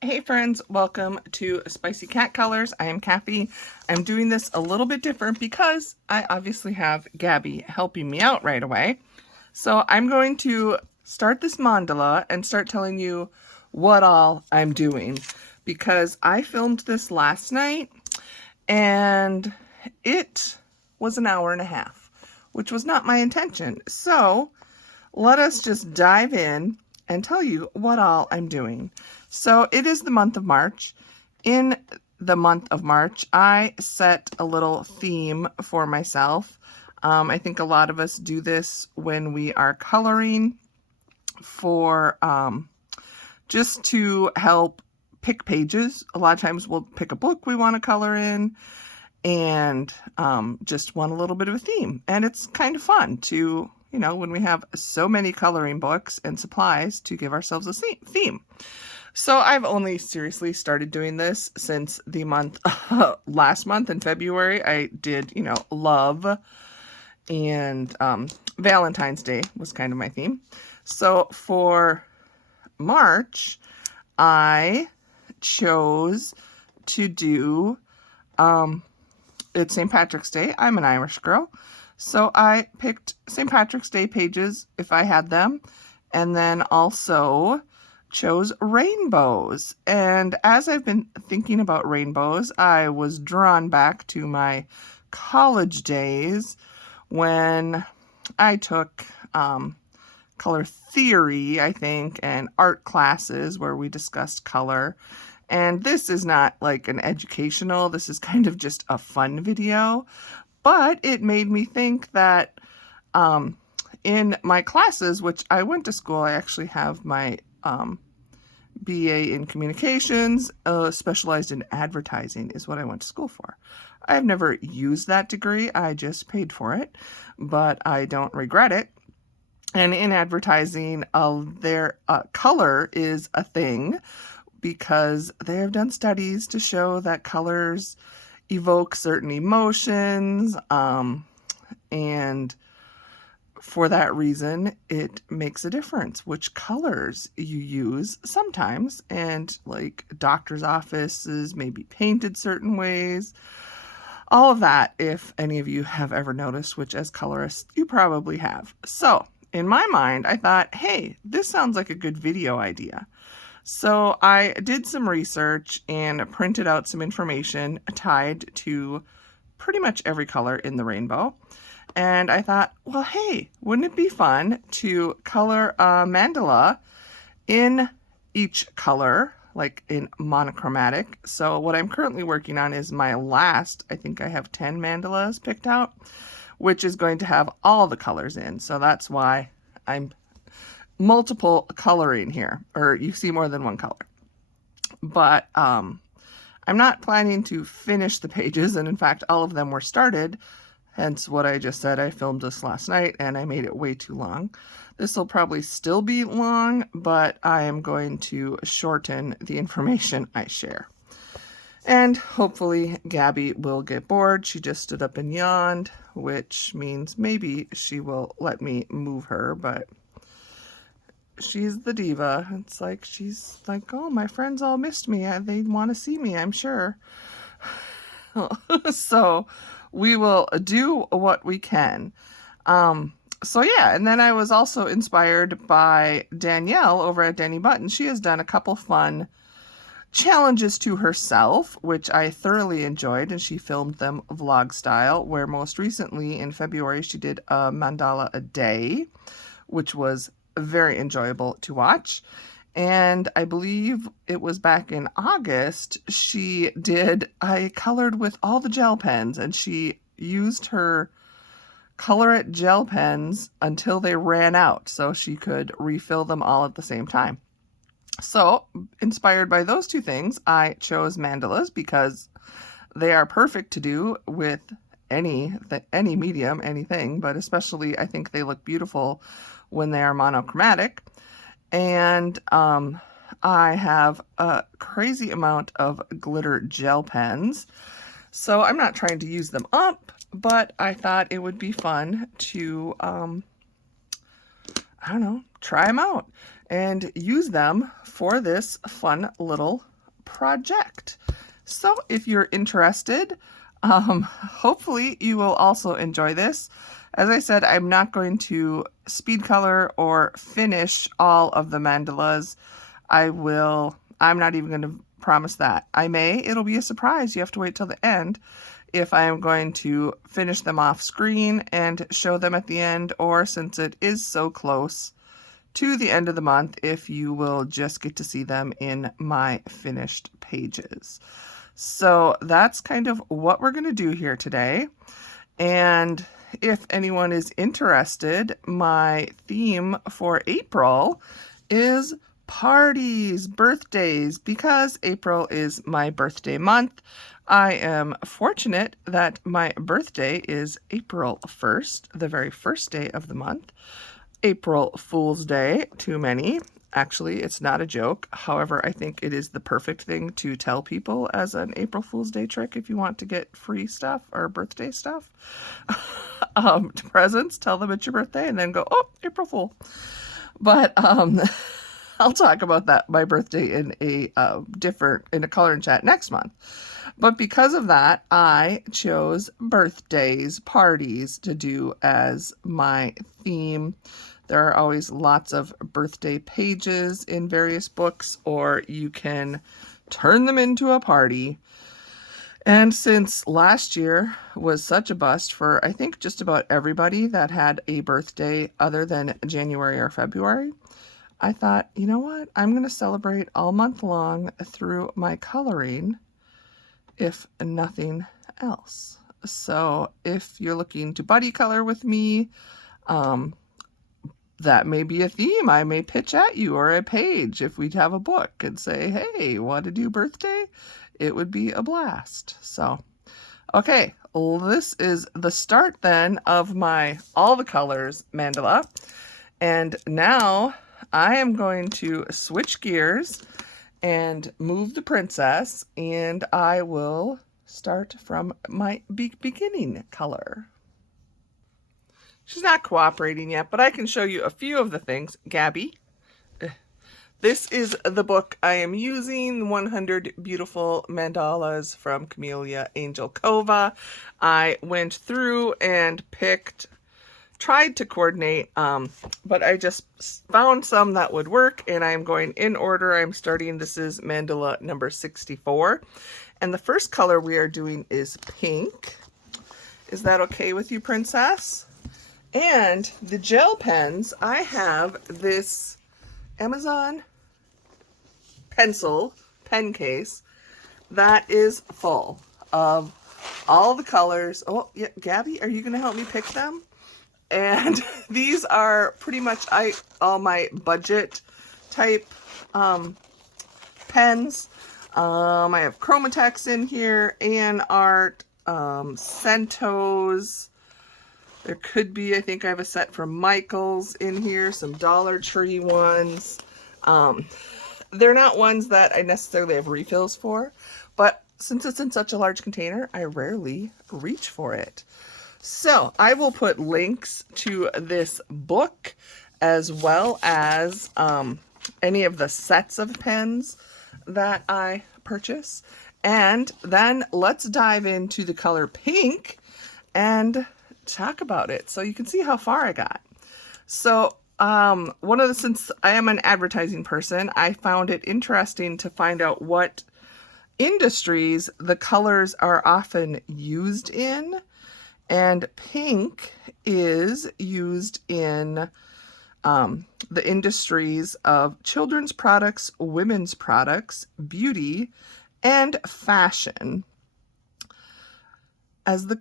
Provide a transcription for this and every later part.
Hey friends, welcome to Spicy Cat Colors. I am Kathy. I'm doing this a little bit different because I obviously have Gabby helping me out right away. So I'm going to start this mandala and start telling you what all I'm doing because I filmed this last night and it was an hour and a half, which was not my intention. So let us just dive in and tell you what all I'm doing. So it is the month of March. In the month of March, I set a little theme for myself. I think a lot of us do this when we are coloring for just to help pick pages. A lot of times we'll pick a book we want to color in and just want a little bit of a theme. And it's kind of fun to, when we have so many coloring books and supplies, to give ourselves a theme. So I've only seriously started doing this since the month, last month in February. I did, love, and Valentine's Day was kind of my theme. So for March, I chose to do, it's St. Patrick's Day. I'm an Irish girl. So I picked St. Patrick's Day pages if I had them, and then also chose rainbows. And as I've been thinking about rainbows, I was drawn back to my college days when I took color theory, I think, and art classes where we discussed color. And this is not like an educational, this is kind of just a fun video, but it made me think that in my classes, which I went to school, I actually have my BA in communications, specialized in advertising is what I went to school for. I've never used that degree, I just paid for it, but I don't regret it. And in advertising, their color is a thing because they have done studies to show that colors evoke certain emotions, and for that reason, it makes a difference which colors you use sometimes. And like doctor's offices may be painted certain ways. All of that, if any of you have ever noticed, which as colorists, you probably have. So in my mind, I thought, hey, this sounds like a good video idea. So I did some research and printed out some information tied to pretty much every color in the rainbow. And I thought, well, hey, wouldn't it be fun to color a mandala in each color, like in monochromatic? So what I'm currently working on is my last, I think I have 10 mandalas picked out, which is going to have all the colors in. So that's why I'm multiple coloring here, or you see more than one color. But I'm not planning to finish the pages, and in fact, all of them were started. Hence what I just said, I filmed this last night and I made it way too long. This will probably still be long, but I am going to shorten the information I share. And hopefully Gabby will get bored. She just stood up and yawned, which means maybe she will let me move her, but she's the diva. It's like, she's like, oh, my friends all missed me. They want to see me, I'm sure. So we will do what we can. So yeah, and then I was also inspired by Danielle over at Danny Button. She has done a couple fun challenges to herself, which I thoroughly enjoyed, and she filmed them vlog style, where most recently in February she did a mandala a day, which was very enjoyable to watch. And I believe it was back in August, I colored with all the gel pens, and she used her Color It gel pens until they ran out so she could refill them all at the same time. So, inspired by those two things, I chose mandalas because they are perfect to do with any medium, anything, but especially I think they look beautiful when they are monochromatic. And I have a crazy amount of glitter gel pens, so I'm not trying to use them up, but I thought it would be fun to, I don't know, try them out. and use them for this fun little project. So if you're interested, hopefully you will also enjoy this. As I said, I'm not going to speed color or finish all of the mandalas. I'm not even going to promise that. It'll be a surprise. You have to wait till the end if I am going to finish them off screen and show them at the end, or since it is so close to the end of the month, if you will just get to see them in my finished pages. So that's kind of what we're going to do here today. And if anyone is interested, my theme for April is parties, birthdays, because April is my birthday month. I am fortunate that my birthday is April 1st, the very first day of the month. April Fool's Day to many. Actually, it's not a joke. However, I think it is the perfect thing to tell people as an April Fool's Day trick if you want to get free stuff or birthday stuff. Presents, tell them it's your birthday and then go, oh, April Fool. But I'll talk about that, my birthday, in a color and chat next month. But because of that, I chose birthdays, parties to do as my theme. There are always lots of birthday pages in various books, or you can turn them into a party. And since last year was such a bust for, I think, just about everybody that had a birthday other than January or February, I thought, you know what? I'm going to celebrate all month long through my coloring, if nothing else. So if you're looking to buddy color with me, that may be a theme I may pitch at you, or a page if we'd have a book and say, hey, want to do birthday? It would be a blast. So, okay, this is the start then of my all the colors mandala. And now I am going to switch gears and move the princess, and I will start from my beginning color. She's not cooperating yet, but I can show you a few of the things. Gabby. This is the book I am using, 100 Beautiful Mandalas from Kameliya Angelkova. I went through and tried to coordinate, but I just found some that would work, and I'm going in order. I'm starting, this is mandala number 64, and the first color we are doing is pink. Is that okay with you, princess? And the gel pens, I have this Amazon pencil pen case that is full of all the colors. Oh, yeah, Gabby, are you going to help me pick them? And these are pretty much all my budget type pens. I have Chromatex in here, and Art, Centos. There could be, I think I have a set from Michael's in here, some Dollar Tree ones. They're not ones that I necessarily have refills for, but since it's in such a large container, I rarely reach for it. So I will put links to this book as well as any of the sets of pens that I purchase. And then let's dive into the color pink and talk about it so you can see how far I got. So since I am an advertising person, I found it interesting to find out what industries the colors are often used in. And pink is used in the industries of children's products, women's products, beauty, and fashion.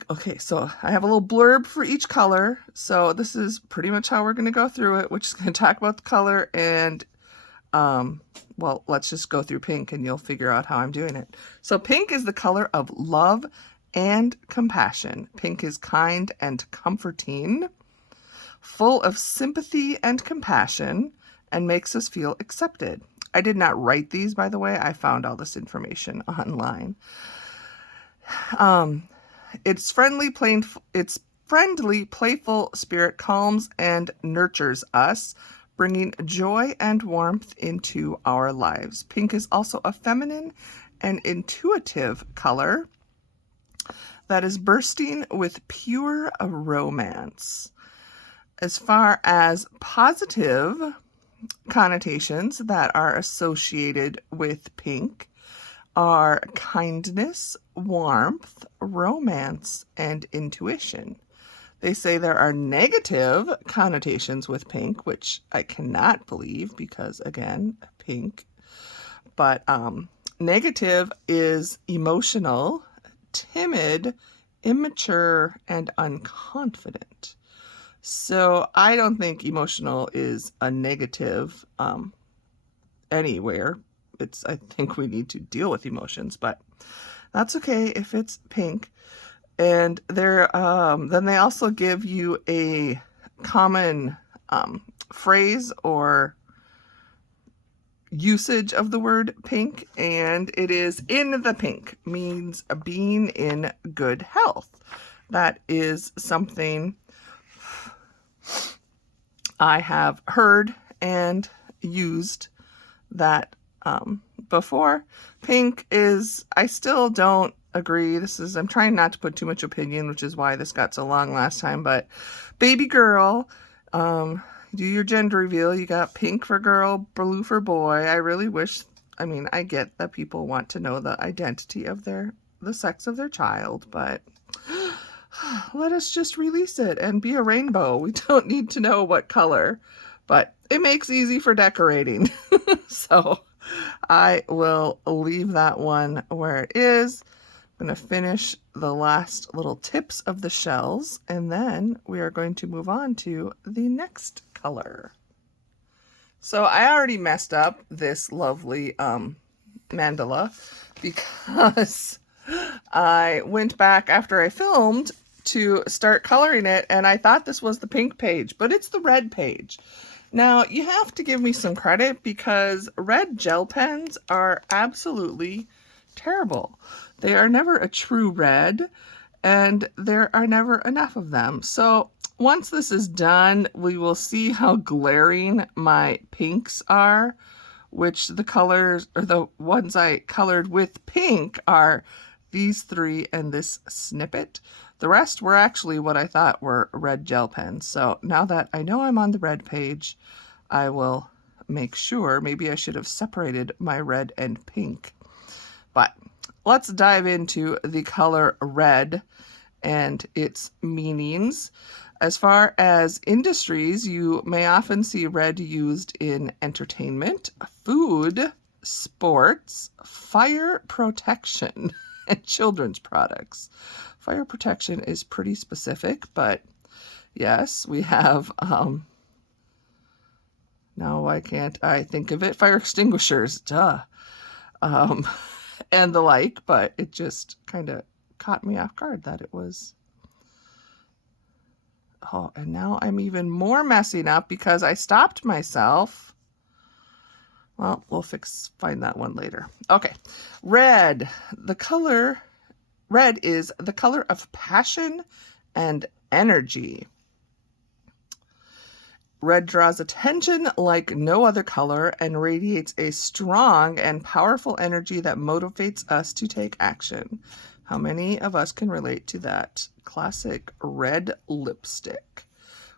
Okay, so I have a little blurb for each color. So this is pretty much how we're going to go through it. We're just going to talk about the color, and well, let's just go through pink and you'll figure out how I'm doing it. So pink is the color of love and compassion. Pink is kind and comforting, full of sympathy and compassion, and makes us feel accepted. I did not write these, by the way. I found all this information online. Its friendly, playful spirit calms and nurtures us, bringing joy and warmth into our lives. Pink is also a feminine and intuitive color that is bursting with pure romance. As far as positive connotations that are associated with pink are kindness, warmth, romance, and intuition. They say there are negative connotations with pink, which I cannot believe because, again, pink. But negative is emotional, timid, immature, and unconfident. So I don't think emotional is a negative anywhere. I think we need to deal with emotions, but that's okay if it's pink. And then they also give you a common phrase or usage of the word pink, and it is in the pink, means being in good health. That is something I have heard and used that before. Pink is, I still don't agree. I'm trying not to put too much opinion, which is why this got so long last time, but baby girl, do your gender reveal. You got pink for girl, blue for boy. I really wish, I get that people want to know the identity of the sex of their child, but let us just release it and be a rainbow. We don't need to know what color, but it makes easy for decorating. So I will leave that one where it is. I'm going to finish the last little tips of the shells, and then we are going to move on to the next color. So I already messed up this lovely mandala because I went back after I filmed to start coloring it, and I thought this was the pink page, but it's the red page. Now, you have to give me some credit because red gel pens are absolutely terrible. They are never a true red, and there are never enough of them. So once this is done, we will see how glaring my pinks are, which the colors, or the ones I colored with pink, are these three and this snippet. The rest were actually what I thought were red gel pens. So now that I know I'm on the red page, I will make sure. Maybe I should have separated my red and pink. But let's dive into the color red and its meanings. As far as industries, you may often see red used in entertainment, food, sports, fire protection, and children's products. Fire protection is pretty specific, but yes, we have, now why can't I think of it? Fire extinguishers, duh, and the like, but it just kind of caught me off guard that it was. Oh, and now I'm even more messing up because I stopped myself. Well, we'll find that one later. Okay, red. Red is the color of passion and energy. Red draws attention like no other color and radiates a strong and powerful energy that motivates us to take action. How many of us can relate to that classic red lipstick,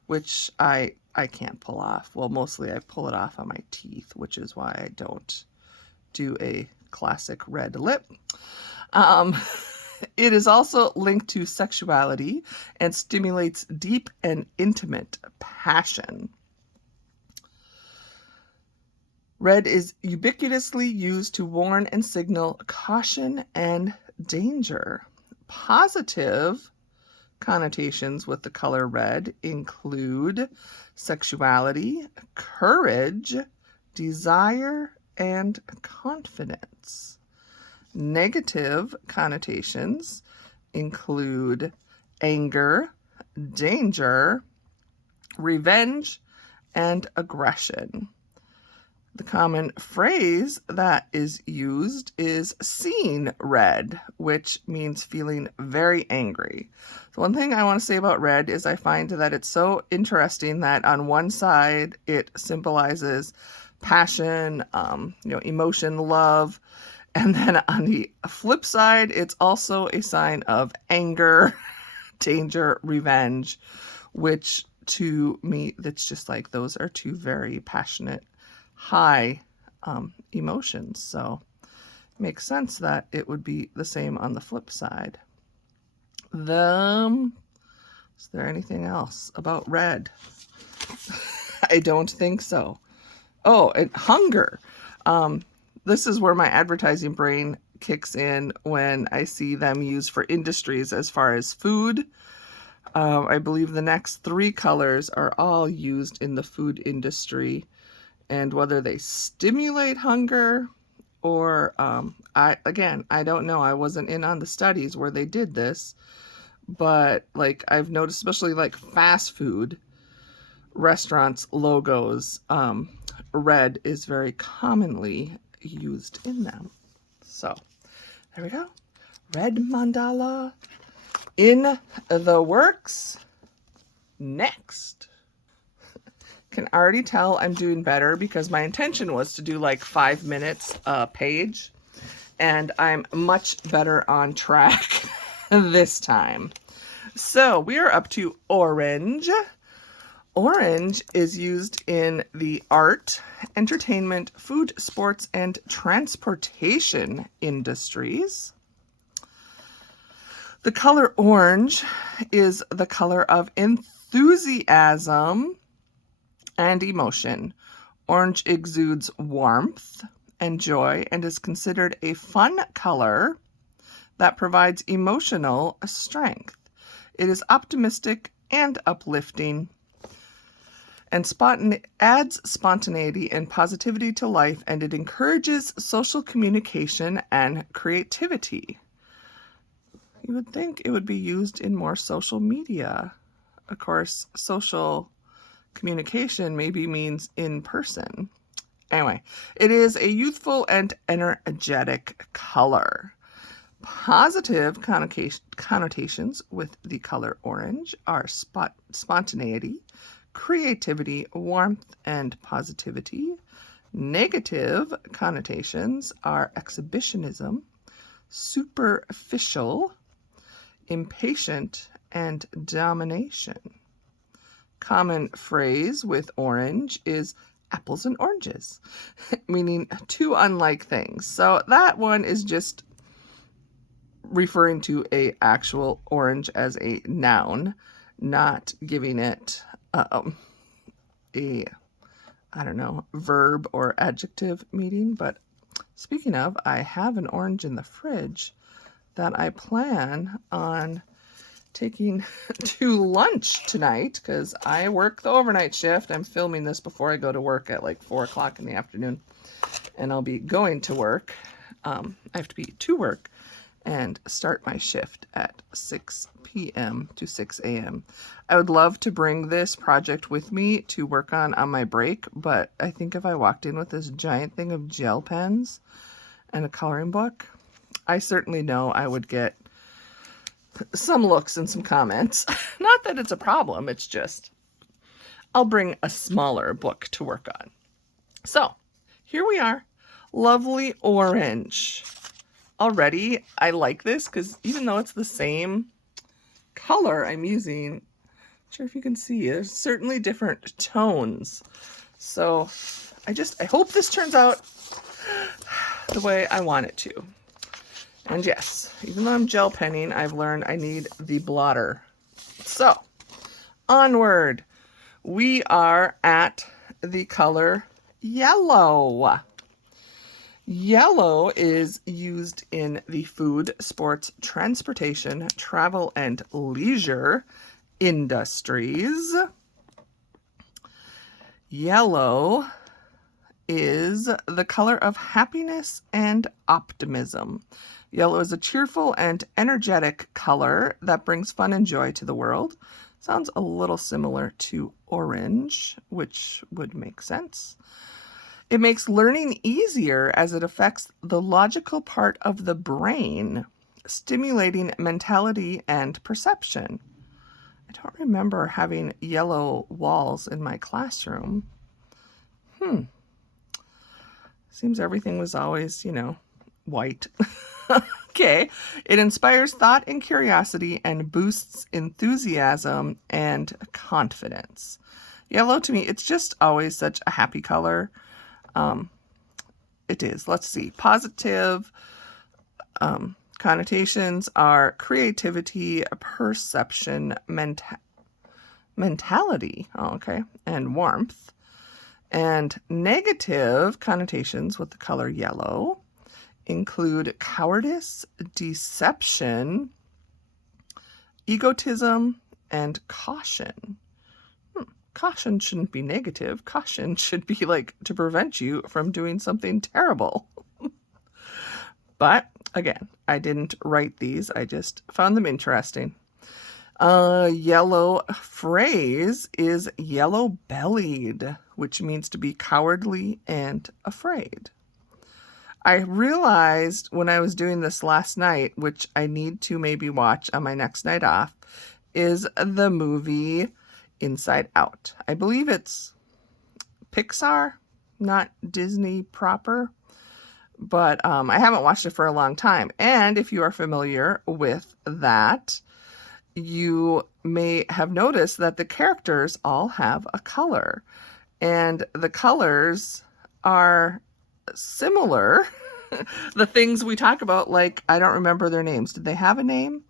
which I can't pull off. Well, mostly I pull it off on my teeth, which is why I don't do a classic red lip. It is also linked to sexuality and stimulates deep and intimate passion. Red is ubiquitously used to warn and signal caution and danger. Positive connotations with the color red include sexuality, courage, desire, and confidence. Negative connotations include anger, danger, revenge, and aggression. The common phrase that is used is seeing red, which means feeling very angry. So one thing I want to say about red is I find that it's so interesting that on one side it symbolizes passion, emotion, love. And then on the flip side, it's also a sign of anger, danger, revenge, which to me, that's just like those are two very passionate, high emotions. So it makes sense that it would be the same on the flip side. Is there anything else about red? I don't think so. Oh, and hunger. This is where my advertising brain kicks in when I see them used for industries as far as food. I believe the next 3 colors are all used in the food industry, and whether they stimulate hunger or I don't know. I wasn't in on the studies where they did this, but like I've noticed, especially like fast food restaurants logos, red is very commonly used in them. So there we go. Red mandala in the works. Next. Can already tell I'm doing better because my intention was to do like 5 minutes a page, and I'm much better on track this time. So we are up to orange. Orange is used in the art, entertainment, food, sports, and transportation industries. The color orange is the color of enthusiasm and emotion. Orange exudes warmth and joy and is considered a fun color that provides emotional strength. It is optimistic and uplifting and adds spontaneity and positivity to life, and it encourages social communication and creativity. You would think it would be used in more social media. Of course, social communication maybe means in person. Anyway, it is a youthful and energetic color. Positive connotations with the color orange are spontaneity, creativity, warmth, and positivity. Negative connotations are exhibitionism, superficial, impatient, and domination. Common phrase with orange is apples and oranges, meaning two unlike things. So that one is just referring to a actual orange as a noun, not giving it verb or adjective meaning. But speaking of, I have an orange in the fridge that I plan on taking to lunch tonight because I work the overnight shift. I'm filming this before I go to work at like 4 o'clock in the afternoon, and I'll be going to work. I have to be to work and start my shift at 6 p.m. to 6 a.m. I would love to bring this project with me to work on my break, but I think if I walked in with this giant thing of gel pens and a coloring book, I certainly know I would get some looks and some comments. Not that it's a problem, it's just I'll bring a smaller book to work on. So here we are, lovely orange. Already I like this because even though it's the same color I'm using, not sure if you can see, there's certainly different tones. So I hope this turns out the way I want it to. And yes, even though I'm gel penning, I've learned I need the blotter. So onward, we are at the color yellow. Yellow is used in the food, sports, transportation, travel, and leisure industries. Yellow is the color of happiness and optimism. Yellow is a cheerful and energetic color that brings fun and joy to the world. Sounds a little similar to orange, which would make sense. It makes learning easier as it affects the logical part of the brain, stimulating mentality and perception. I don't remember having yellow walls in my classroom. Seems everything was always, white. Okay. It inspires thought and curiosity and boosts enthusiasm and confidence. Yellow, to me, it's just always such a happy color. It is. Let's see. Positive connotations are creativity, perception, mentality, okay, and warmth. And negative connotations with the color yellow include cowardice, deception, egotism, and caution. Caution shouldn't be negative. Caution should be like to prevent you from doing something terrible. But again, I didn't write these. I just found them interesting. Yellow phrase is yellow-bellied, which means to be cowardly and afraid. I realized when I was doing this last night, which I need to maybe watch on my next night off, is the movie Inside Out. I believe it's Pixar, not Disney proper, but I haven't watched it for a long time. And if you are familiar with that, you may have noticed that the characters all have a color, and the colors are similar. The things we talk about, like, I don't remember their names. Did they have a name?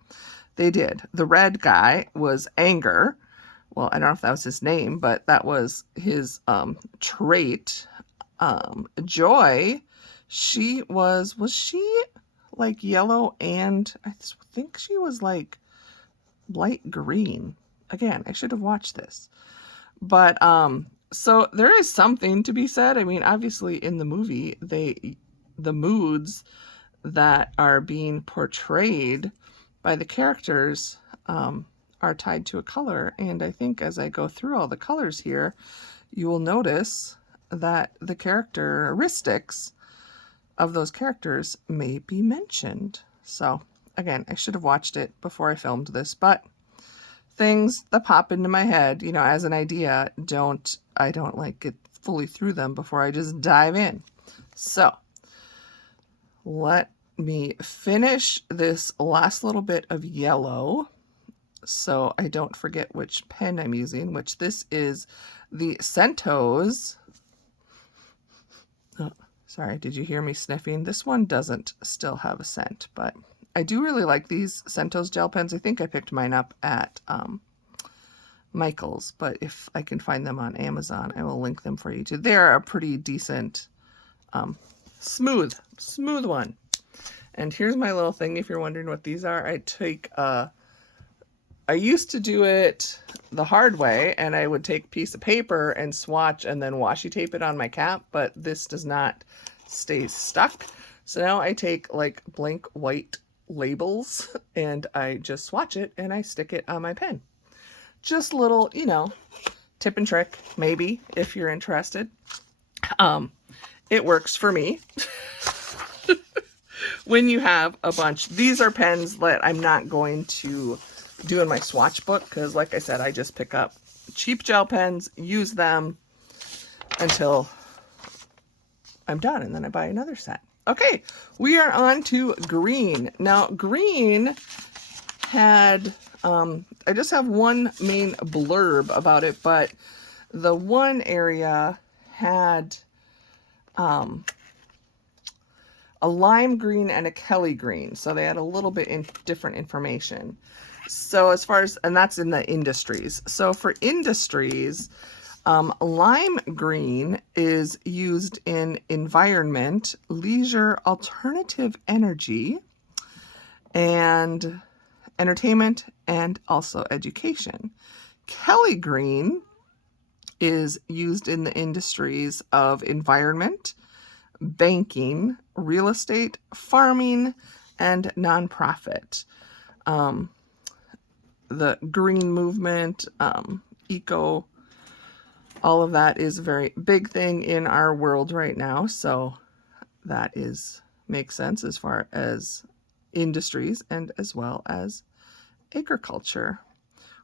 They did. The red guy was anger. Well, I don't know if that was his name, but that was his trait. Joy, was she like yellow, and I think she was like light green. Again, I should have watched this. But so there is something to be said. I mean, obviously in the movie, the moods that are being portrayed by the characters are tied to a color. And I think as I go through all the colors here, you will notice that the characteristics of those characters may be mentioned. So again, I should have watched it before I filmed this, but things that pop into my head, as an idea, I don't like get fully through them before I just dive in. So let me finish this last little bit of yellow so I don't forget which pen I'm using, which this is the Centos. Oh, sorry, did you hear me sniffing? This one doesn't still have a scent, but I do really like these Centos gel pens. I think I picked mine up at Michael's, but if I can find them on Amazon, I will link them for you too. They're a pretty decent, smooth one. And here's my little thing. If you're wondering what these are, I used to do it the hard way, and I would take a piece of paper and swatch and then washi tape it on my cap, but this does not stay stuck. So now I take like blank white labels and I just swatch it and I stick it on my pen. Just a little, tip and trick, maybe, if you're interested. It works for me. When you have a bunch, these are pens that I'm not going to do in my swatch book because, like I said, I just pick up cheap gel pens, use them until I'm done, and then I buy another set. Okay, we are on to green. Now, green had, I just have one main blurb about it, but the one area had a lime green and a Kelly green. So they had a little bit different information. So as far as, and that's in the industries. So for industries, lime green is used in environment, leisure, alternative energy, and entertainment, and also education. Kelly green is used in the industries of environment, banking, real estate, farming, and nonprofit. The green movement, eco All of that is a very big thing in our world right now. So that makes sense as far as industries and as well as agriculture,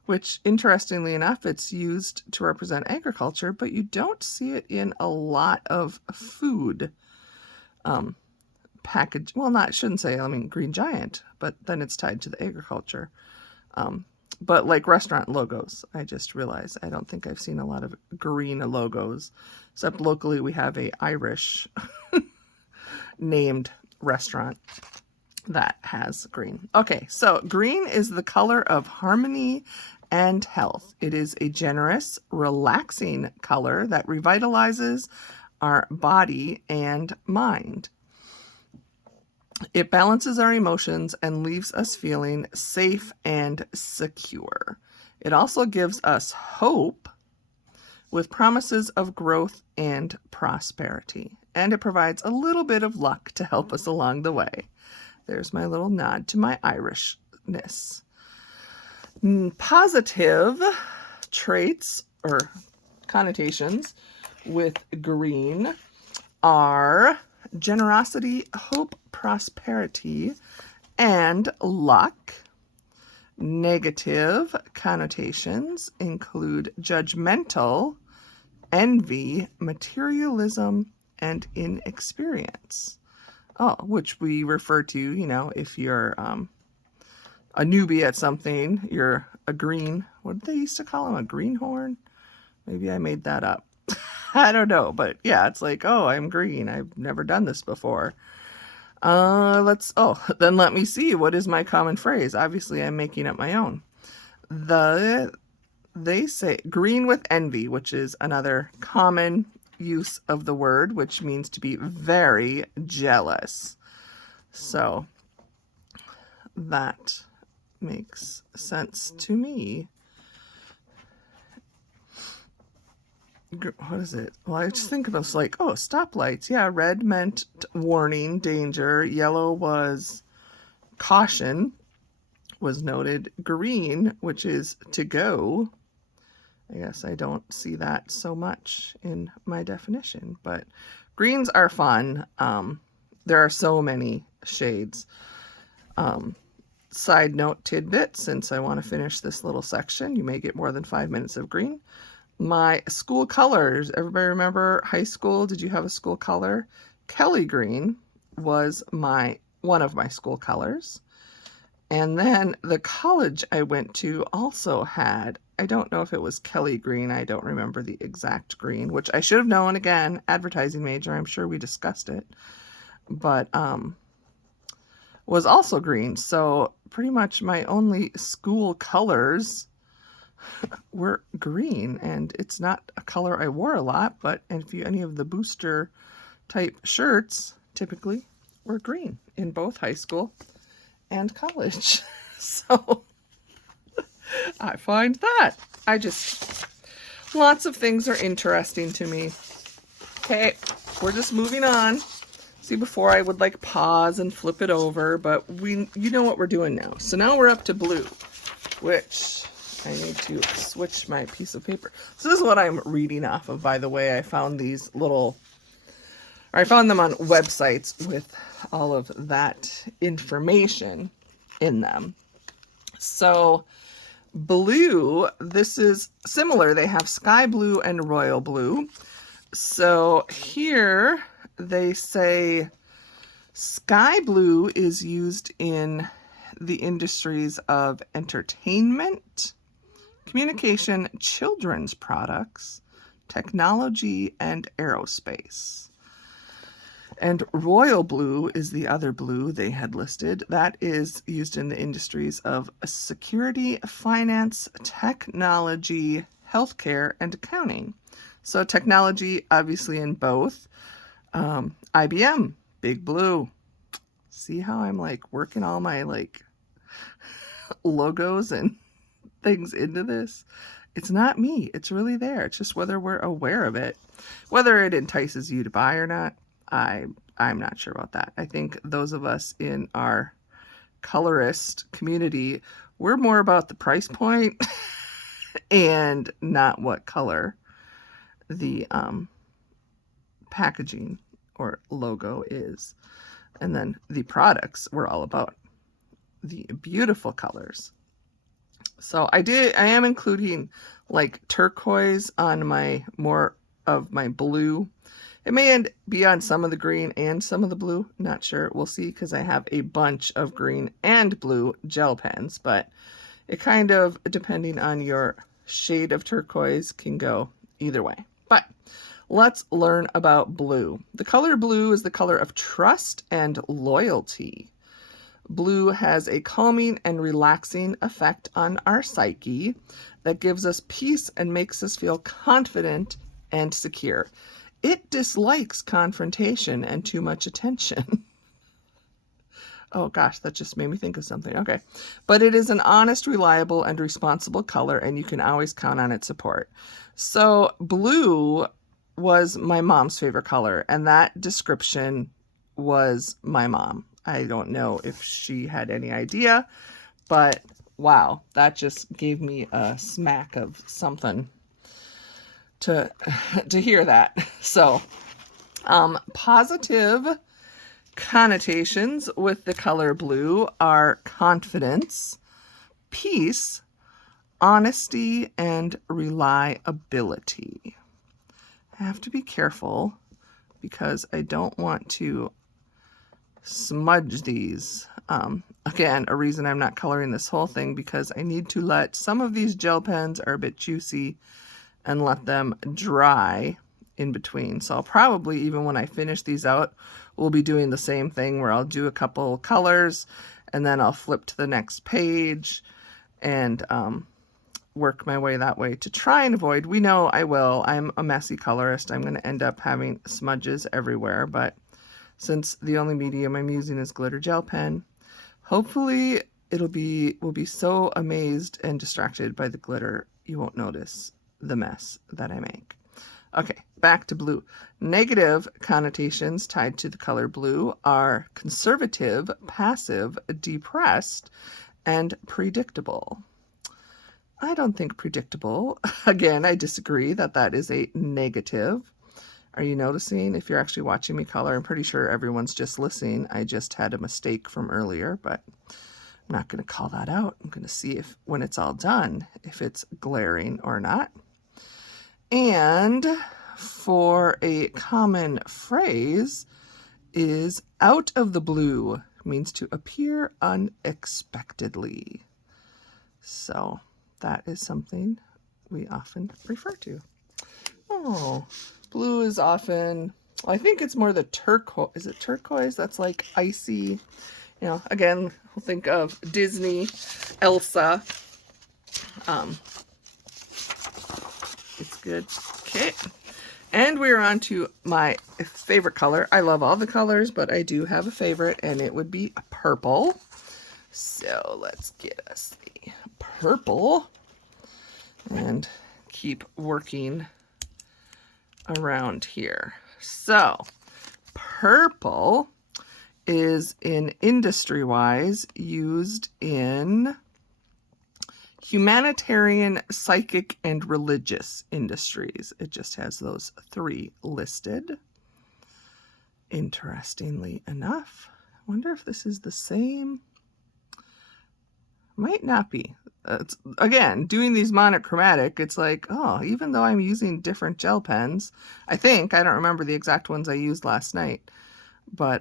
which interestingly enough, it's used to represent agriculture, but you don't see it in a lot of food package. Well, not, shouldn't say, I mean, Green Giant, but then it's tied to the agriculture. But like restaurant logos, I just realized I don't think I've seen a lot of green logos, except locally we have a Irish named restaurant that has green. Okay, so green is the color of harmony and health. It is a generous, relaxing color that revitalizes our body and mind. It balances our emotions and leaves us feeling safe and secure. It also gives us hope with promises of growth and prosperity. And it provides a little bit of luck to help us along the way. There's my little nod to my Irishness. Positive traits or connotations with green are generosity, hope, prosperity, and luck. Negative connotations include judgmental, envy, materialism, and inexperience. Oh, which we refer to, you know, if you're a newbie at something, you're a green, what did they used to call them? A greenhorn? Maybe I made that up. I don't know, but yeah, it's like, oh, I'm green. I've never done this before. Then let me see. What is my common phrase? Obviously, I'm making up my own. They say green with envy, which is another common use of the word, which means to be very jealous. So that makes sense to me. What is it? Well, I just think of us like, oh, stoplights. Yeah, red meant warning, danger. Yellow was caution, was noted. Green, which is to go. I guess I don't see that so much in my definition, but greens are fun. There are so many shades. Side note tidbit, since I want to finish this little section, you may get more than 5 minutes of green. My school colors, everybody remember high school? Did you have a school color? Kelly green was one of my school colors. And then the college I went to also had, I don't know if it was Kelly green, I don't remember the exact green, which I should have known. Again, advertising major, I'm sure we discussed it, but was also green. So pretty much my only school colors were green, and it's not a color I wore a lot, but if you any of the booster type shirts typically were green in both high school and college. So I find that lots of things are interesting to me. Okay, we're just moving on. See, before I would like pause and flip it over, but you know what we're doing now. So now we're up to blue, which I need to switch my piece of paper. So this is what I'm reading off of, by the way. I found I found them on websites with all of that information in them. So blue, this is similar. They have sky blue and royal blue. So here they say sky blue is used in the industries of entertainment, communication, children's products, technology, and aerospace. And royal blue is the other blue they had listed. That is used in the industries of security, finance, technology, healthcare, and accounting. So technology, obviously in both. IBM, big blue. See how I'm like working all my like logos and things into this? It's not me. It's really there. It's just whether we're aware of it. Whether it entices you to buy or not, I'm not sure about that. I think those of us in our colorist community, we're more about the price point and not what color. the packaging or logo is. And then the products were all about the beautiful colors. So I am including like turquoise on more of my blue. It may be on some of the green and some of the blue. Not sure. We'll see, because I have a bunch of green and blue gel pens, but it kind of, depending on your shade of turquoise, can go either way. But let's learn about blue. The color blue is the color of trust and loyalty. Blue has a calming and relaxing effect on our psyche that gives us peace and makes us feel confident and secure. It dislikes confrontation and too much attention. Oh gosh, that just made me think of something. Okay. But it is an honest, reliable, and responsible color, and you can always count on its support. So blue was my mom's favorite color, and that description was my mom. I don't know if she had any idea, but wow, that just gave me a smack of something to hear that. So positive connotations with the color blue are confidence, peace, honesty, and reliability. I have to be careful because I don't want to smudge these. Again, a reason I'm not coloring this whole thing, because I need to let some of these gel pens are a bit juicy and let them dry in between. So I'll probably, even when I finish these out, we'll be doing the same thing where I'll do a couple colors and then I'll flip to the next page and work my way that way to try and avoid. We know I will. I'm a messy colorist. I'm going to end up having smudges everywhere, but since the only medium I'm using is glitter gel pen, hopefully we'll be so amazed and distracted by the glitter you won't notice the mess that I make. Okay, back to blue. Negative connotations tied to the color blue are conservative, passive, depressed, and predictable. I don't think predictable. Again, I disagree that is a negative. Are you noticing? If you're actually watching me color, I'm pretty sure everyone's just listening. I just had a mistake from earlier, but I'm not going to call that out. I'm going to see if, when it's all done, if it's glaring or not. And for a common phrase is out of the blue, means to appear unexpectedly. So that is something we often refer to. Oh, blue is often, well, I think it's more the turquoise. Is it turquoise? That's like icy. You know, again, we'll think of Disney, Elsa. It's good. Okay. And we're on to my favorite color. I love all the colors, but I do have a favorite, and it would be purple. So let's get us the purple and keep working around here. So purple is industry-wise used in humanitarian, psychic, and religious industries. It just has those three listed. Interestingly enough, I wonder if this is the same. Might not be. Again, doing these monochromatic, it's like, oh, even though I'm using different gel pens, I don't remember the exact ones I used last night, but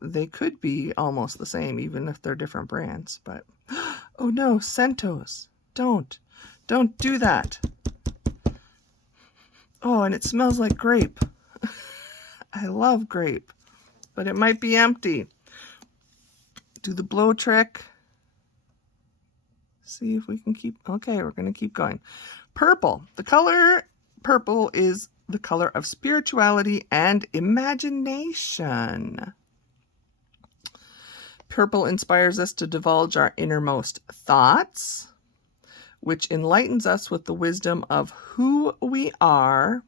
they could be almost the same, even if they're different brands. But oh no, Centos, don't do that. Oh, and it smells like grape. I love grape, but it might be empty. Do the blow trick. See if we can keep, okay, we're going to keep going. Purple. The color purple is the color of spirituality and imagination. Purple inspires us to divulge our innermost thoughts, which enlightens us with the wisdom of who we are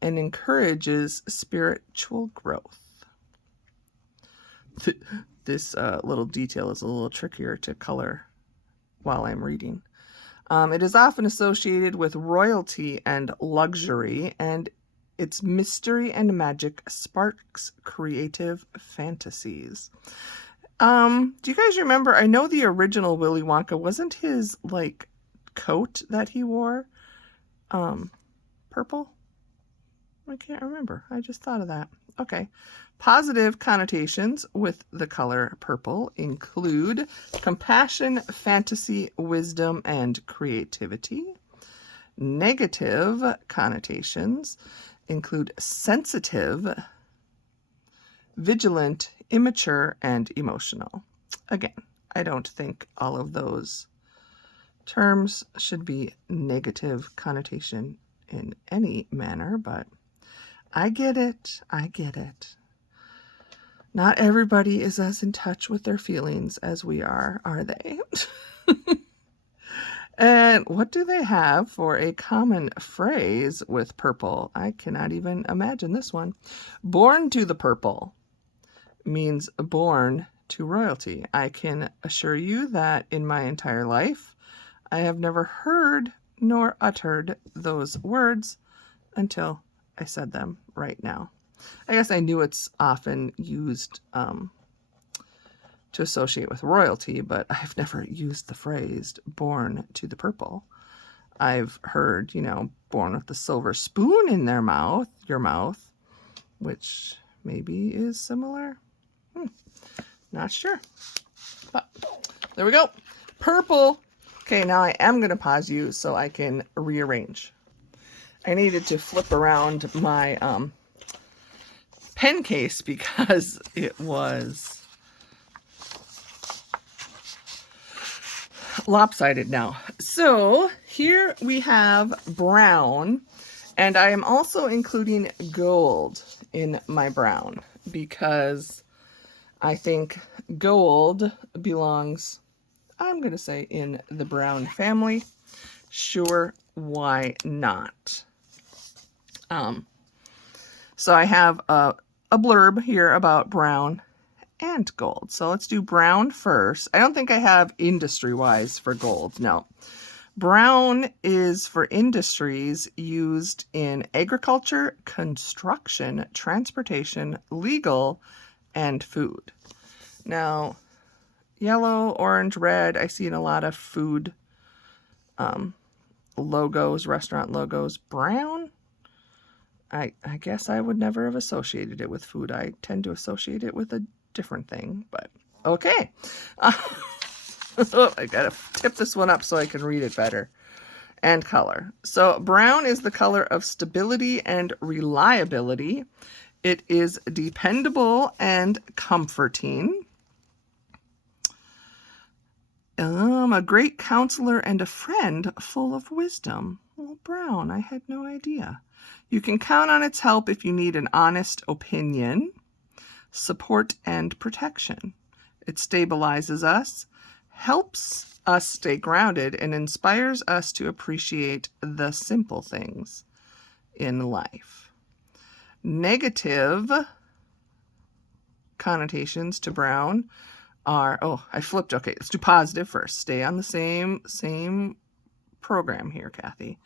and encourages spiritual growth. This little detail is a little trickier to color while I'm reading. It is often associated with royalty and luxury, and its mystery and magic sparks creative fantasies. Do you guys remember? I know the original Willy Wonka, wasn't his like coat that he wore purple? I can't remember. I just thought of that. Okay. Positive connotations with the color purple include compassion, fantasy, wisdom, and creativity. Negative connotations include sensitive, vigilant, immature, and emotional. Again, I don't think all of those terms should be negative connotation in any manner, but I get it. I get it. Not everybody is as in touch with their feelings as we are they? And what do they have for a common phrase with purple? I cannot even imagine this one. Born to the purple means born to royalty. I can assure you that in my entire life, I have never heard nor uttered those words until I said them right now. I guess I knew it's often used to associate with royalty, but I've never used the phrase born to the purple. I've heard, born with the silver spoon in their mouth, your mouth, which maybe is similar. Not sure. But there we go. Purple. Okay, now I am going to pause you so I can rearrange. I needed to flip around my pen case because it was lopsided now. So here we have brown, and I am also including gold in my brown because I think gold belongs, I'm going to say, in the brown family. Sure, why not? So I have a blurb here about brown and gold. So let's do brown first. I don't think I have industry-wise for gold. No. Brown is for industries used in agriculture, construction, transportation, legal, and food. Now, yellow, orange, red, I see in a lot of food logos, restaurant logos. Brown, I guess I would never have associated it with food. I tend to associate it with a different thing, but okay. I gotta tip this one up so I can read it better. And color. So brown is the color of stability and reliability. It is dependable and comforting. A great counselor and a friend full of wisdom. Well, brown, I had no idea. You can count on its help if you need an honest opinion, support, and protection. It stabilizes us, helps us stay grounded, and inspires us to appreciate the simple things in life. Negative connotations to brown are, I flipped. Okay, let's do positive first. Stay on the same program here, Kathy.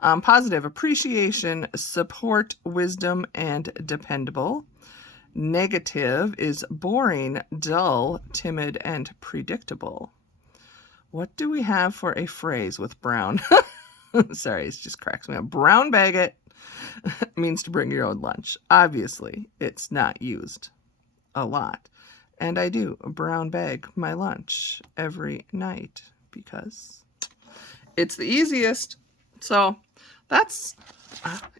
Positive: appreciation, support, wisdom, and dependable. Negative is boring, dull, timid, and predictable. What do we have for a phrase with brown? Sorry, it just cracks me up. Brown bag it means to bring your own lunch. Obviously, it's not used a lot. And I do brown bag my lunch every night because it's the easiest. So that's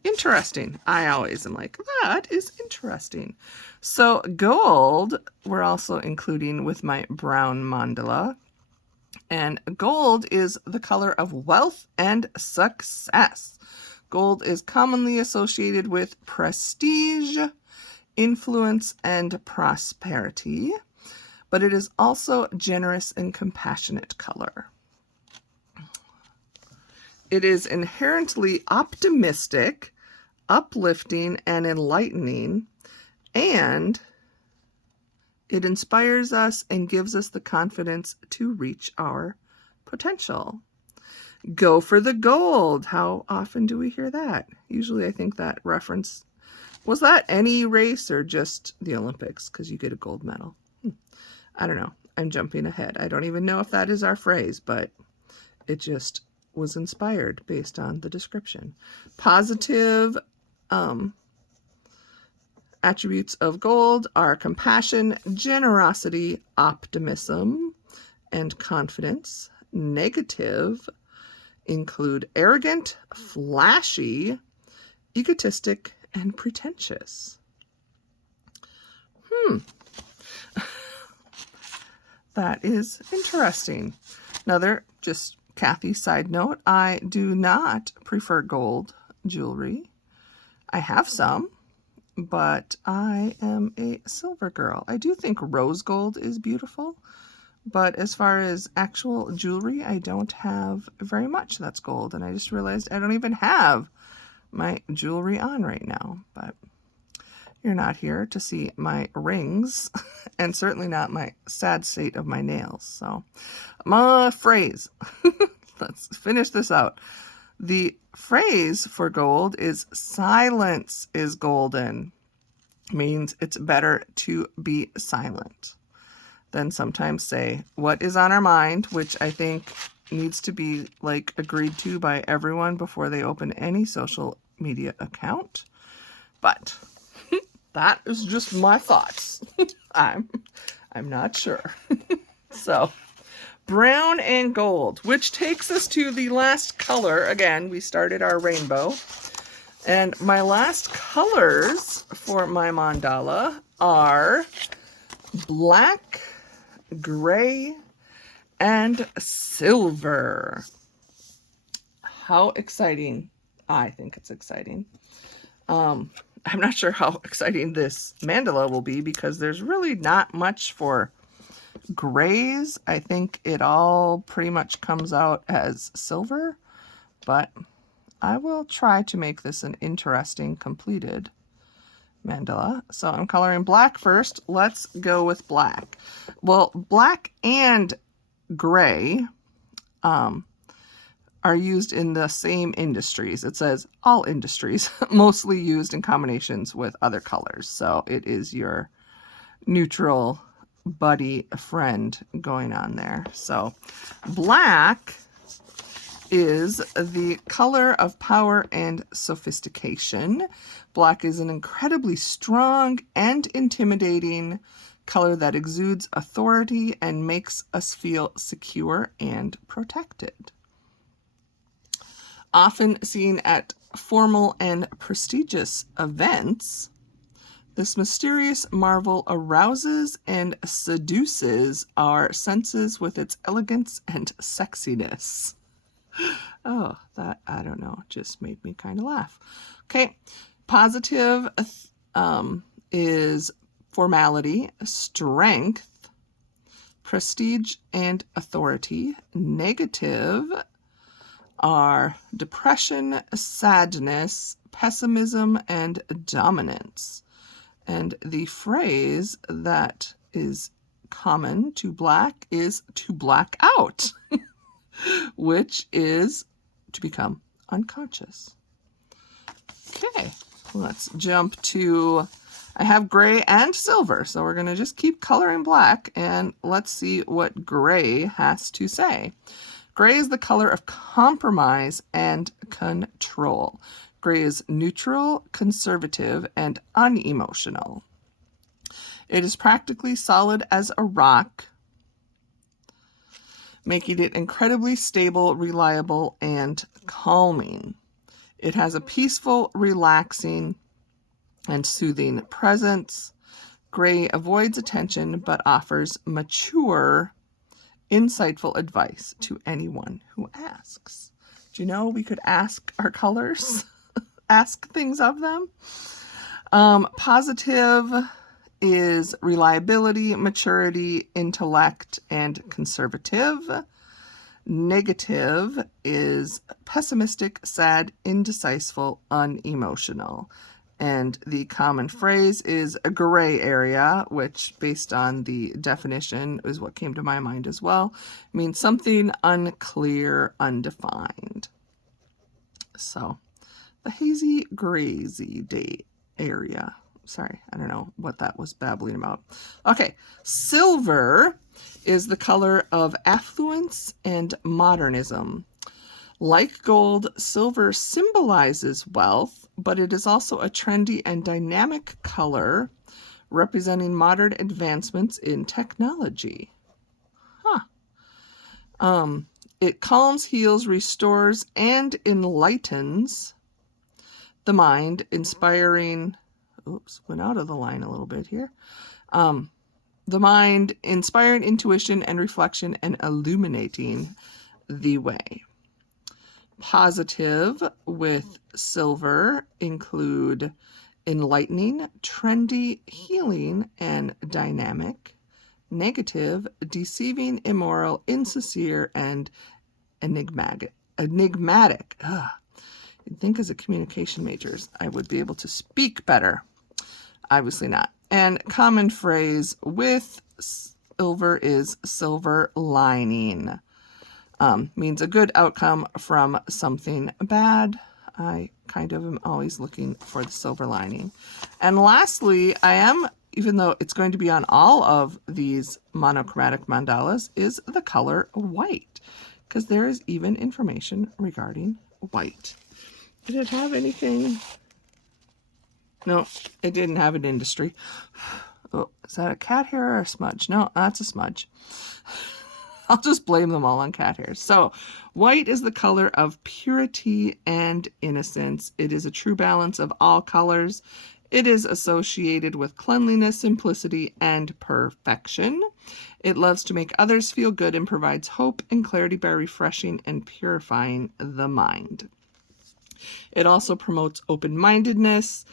interesting. I always am like, that is interesting. So gold, we're also including with my brown mandala. And gold is the color of wealth and success. Gold is commonly associated with prestige, influence, and prosperity, but it is also generous and compassionate color. It is inherently optimistic, uplifting, and enlightening, and it inspires us and gives us the confidence to reach our potential. Go for the gold. How often do we hear that? Usually I think that reference, was that any race or just the Olympics? Because you get a gold medal. I don't know. I'm jumping ahead. I don't even know if that is our phrase, but it just was inspired based on the description. Positive attributes of gold are compassion, generosity, optimism, and confidence. Negative include arrogant, flashy, egotistic, and pretentious. That is interesting. Another just Kathy side note, I do not prefer gold jewelry. I have some, but I am a silver girl. I do think rose gold is beautiful, but as far as actual jewelry, I don't have very much that's gold. And I just realized I don't even have my jewelry on right now, but you're not here to see my rings and certainly not my sad state of my nails. So my phrase, let's finish this out. The phrase for gold is silence is golden. Means it's better to be silent than sometimes say what is on our mind, which I think needs to be like agreed to by everyone before they open any social media account. But that is just my thoughts. I'm not sure. So, brown and gold, which takes us to the last color. Again, we started our rainbow. And my last colors for my mandala are black, gray, and silver. How exciting. I think it's exciting. I'm not sure how exciting this mandala will be because there's really not much for grays. I think it all pretty much comes out as silver, but I will try to make this an interesting completed mandala. So I'm coloring black first. Let's go with black. Well, black and gray are used in the same industries. It says all industries, mostly used in combinations with other colors. So it is your neutral buddy friend going on there. So black is the color of power and sophistication. Black is an incredibly strong and intimidating color that exudes authority and makes us feel secure and protected. Often seen at formal and prestigious events, this mysterious marvel arouses and seduces our senses with its elegance and sexiness. Oh, that, I don't know, just made me kind of laugh. Okay, positive is formality, strength, prestige, and authority. Negative are depression, sadness, pessimism, and dominance. And the phrase that is common to black is to black out, which is to become unconscious. Okay, let's jump to, I have gray and silver, so we're going to just keep coloring black and let's see what gray has to say. Gray is the color of compromise and control. Gray is neutral, conservative, and unemotional. It is practically solid as a rock, making it incredibly stable, reliable, and calming. It has a peaceful, relaxing, and soothing presence. Gray avoids attention but offers mature, insightful advice to anyone who asks. Do you know we could ask our colors? Ask things of them. Positive is reliability, maturity, intellect, and conservative. Negative is pessimistic, sad, indecisive, unemotional. And the common phrase is a gray area, which based on the definition is what came to my mind as well. It means something unclear, undefined. So the hazy grazy day area. Sorry, I don't know what that was babbling about. Okay, silver is the color of affluence and modernism. Like gold, silver symbolizes wealth, but it is also a trendy and dynamic color representing modern advancements in technology. It calms, heals, restores, and enlightens the mind, inspiring, oops, went out of the line a little bit here. The mind, inspiring intuition and reflection and illuminating the way. Positive with silver include enlightening, trendy, healing, and dynamic. Negative, deceiving, immoral, insincere, and enigmatic. Ugh. You'd think as a communication major I would be able to speak better. Obviously not. And common phrase with silver is silver lining. Means a good outcome from something bad. I kind of am always looking for the silver lining. And lastly, even though it's going to be on all of these monochromatic mandalas, is the color white, because there is even information regarding white. Did it have anything? No, it didn't have an industry. Oh, is that a cat hair or a smudge? No, that's a smudge. I'll just blame them all on cat hairs. So white is the color of purity and innocence. It is a true balance of all colors. It is associated with cleanliness, simplicity, and perfection. It loves to make others feel good and provides hope and clarity by refreshing and purifying the mind. It also promotes open-mindedness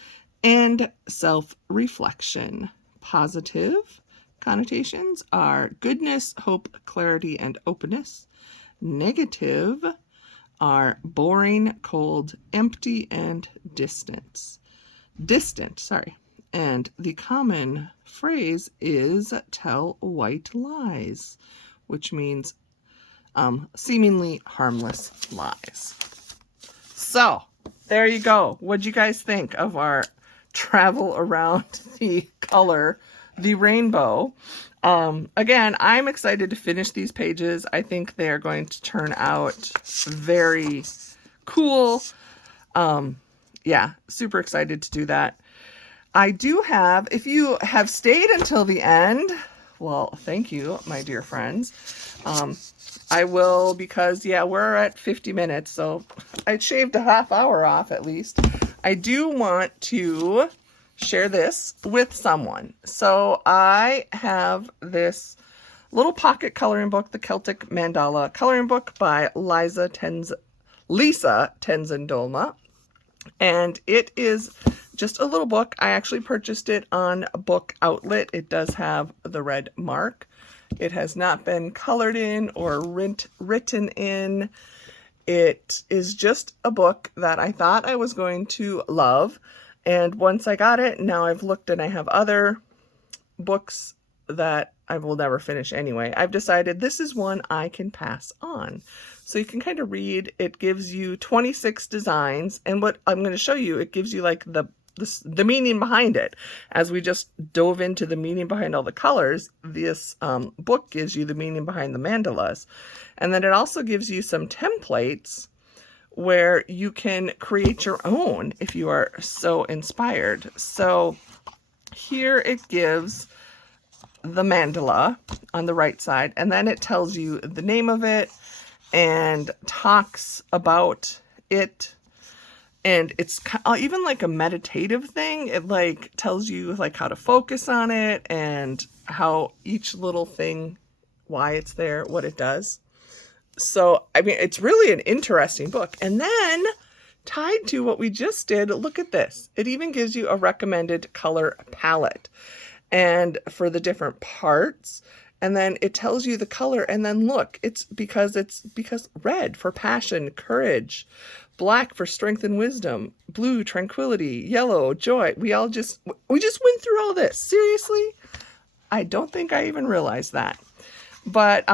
and self-reflection. Positive connotations are goodness, hope, clarity, and openness. Negative are boring, cold, empty, and distant. And the common phrase is tell white lies, which means seemingly harmless lies. So there you go. What'd you guys think of our travel around the color, the rainbow? Again, I'm excited to finish these pages. I think they are going to turn out very cool. Yeah, super excited to do that. I do have, if you have stayed until the end, well, thank you, my dear friends. I will, because yeah, we're at 50 minutes, so I shaved a half hour off at least. I do want to share this with someone. So I have this little pocket coloring book, the Celtic Mandala coloring book by Lisa Tenzendolma. And it is just a little book. I actually purchased it on Book Outlet. It does have the red mark. It has not been colored in or written in. It is just a book that I thought I was going to love. And once I got it, now I've looked and I have other books that I will never finish anyway. I've decided this is one I can pass on. So you can kind of read. It gives you 26 designs. And what I'm going to show you, it gives you like the meaning behind it. As we just dove into the meaning behind all the colors, this book gives you the meaning behind the mandalas. And then it also gives you some templates where you can create your own if you are so inspired. So here it gives the mandala on the right side, and then it tells you the name of it and talks about it. And it's even like a meditative thing. It like tells you like how to focus on it and how each little thing, why it's there, what it does. So, I mean, it's really an interesting book. And then tied to what we just did, look at this. It even gives you a recommended color palette and for the different parts. And then it tells you the color. And then look, it's because red for passion, courage, black for strength and wisdom, blue, tranquility, yellow, joy. We just went through all this. Seriously? I don't think I even realized that. But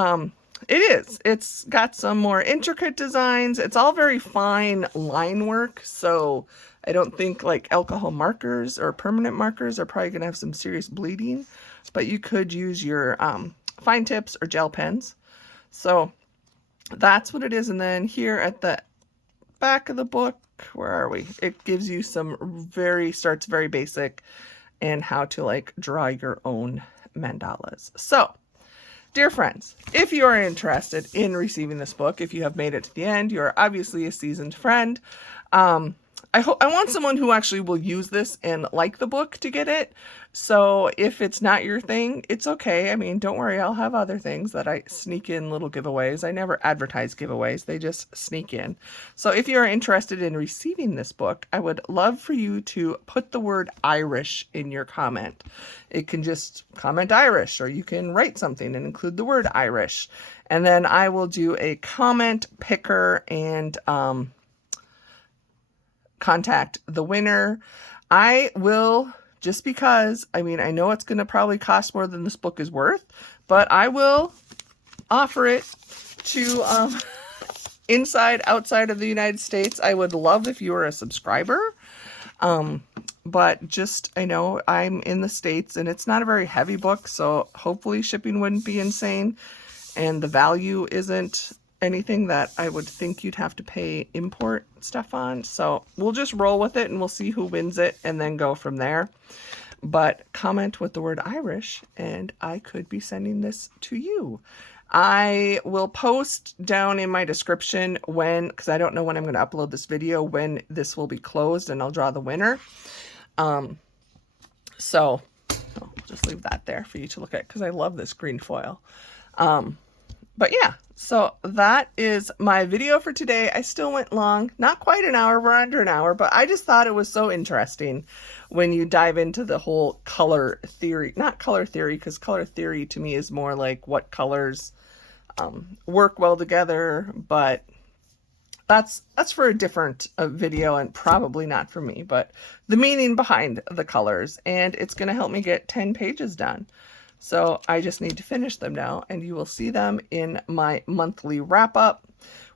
it's got some more intricate designs. It's all very fine line work, so I don't think like alcohol markers or permanent markers are probably gonna have some serious bleeding, but you could use your fine tips or gel pens. So that's what it is. And then here at the back of the book, where are we? It gives you some starts very basic and how to like draw your own mandalas. So, dear friends, if you are interested in receiving this book, if you have made it to the end, you are obviously a seasoned friend. I want someone who actually will use this and like the book to get it. So if it's not your thing, it's okay. I mean, don't worry, I'll have other things that I sneak in little giveaways. I never advertise giveaways, they just sneak in. So if you are interested in receiving this book, I would love for you to put the word Irish in your comment. It can just comment Irish, or you can write something and include the word Irish. And then I will do a comment picker and contact the winner. I will, just because, I mean, I know it's going to probably cost more than this book is worth, but I will offer it to inside, outside of the United States. I would love if you were a subscriber. But just, I know I'm in the States and it's not a very heavy book, so hopefully shipping wouldn't be insane. And the value isn't anything that I would think you'd have to pay import stuff on. So we'll just roll with it and we'll see who wins it and then go from there. But comment with the word Irish and I could be sending this to you. I will post down in my description when, because I don't know when I'm going to upload this video, when this will be closed, and I'll draw the winner. So I'll just leave that there for you to look at because I love this green foil. But yeah, so that is my video for today. I still went long, not quite an hour, we're under an hour, but I just thought it was so interesting when you dive into the whole color theory, not color theory, because color theory to me is more like what colors work well together, but that's for a different video and probably not for me, but the meaning behind the colors, and it's going to help me get 10 pages done. So I just need to finish them now, and you will see them in my monthly wrap-up,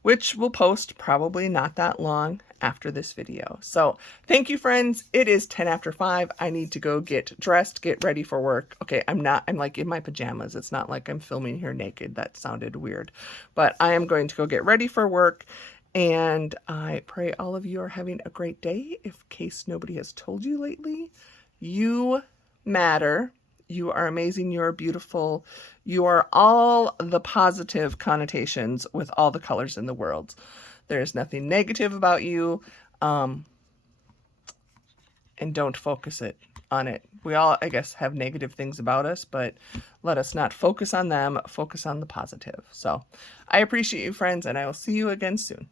which will post probably not that long after this video. So thank you, friends. It is 10 after 5. I need to go get dressed, get ready for work. Okay, I'm like in my pajamas. It's not like I'm filming here naked. That sounded weird. But I am going to go get ready for work, and I pray all of you are having a great day. In case nobody has told you lately, you matter. You are amazing. You are beautiful. You are all the positive connotations with all the colors in the world. There is nothing negative about you. And don't focus on it. We all, I guess, have negative things about us, but let us not focus on them. Focus on the positive. So I appreciate you, friends, and I will see you again soon.